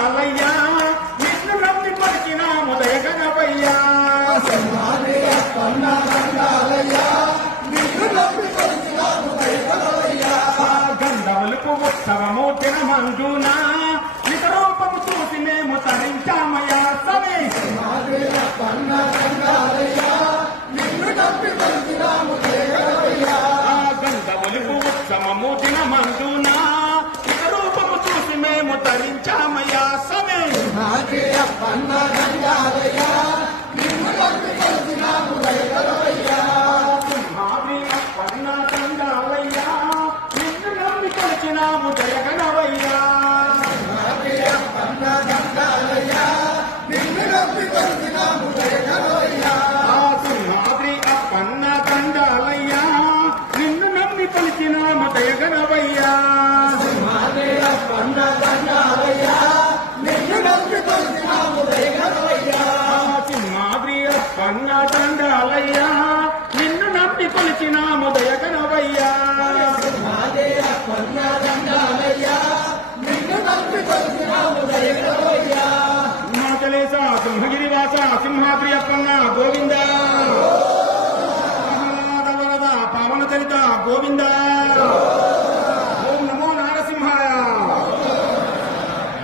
అలయ్యా నిన్ను నమ్మి పలికినాము దయగనవయ్యా గంధవలుపు ఉత్సవము దినమందునా వికరూపము చూసి మేము తరించామయ్యా సమే గంధవలుపు ఉత్సవము దినమందునా వికరూపము చూసి మేము తరించామయ్యా సమే నిన్ను నమ్మి కొలిచినాము దయగనవయ్యా సింహాద్రి అప్పన్న దండాలయ్యా నిన్ను నమ్మి కొలిచినాము దయగనవయ్యా సింహాద్రి అప్పన్న దండాలయ్యా నిన్ను నమ్మి కొలిచినాము దయగనవయ్యా హిమాచలేశ సింహగిరివాస సింహాద్రి అప్పన్న గోవింద వరద పావన చరిత గోవింద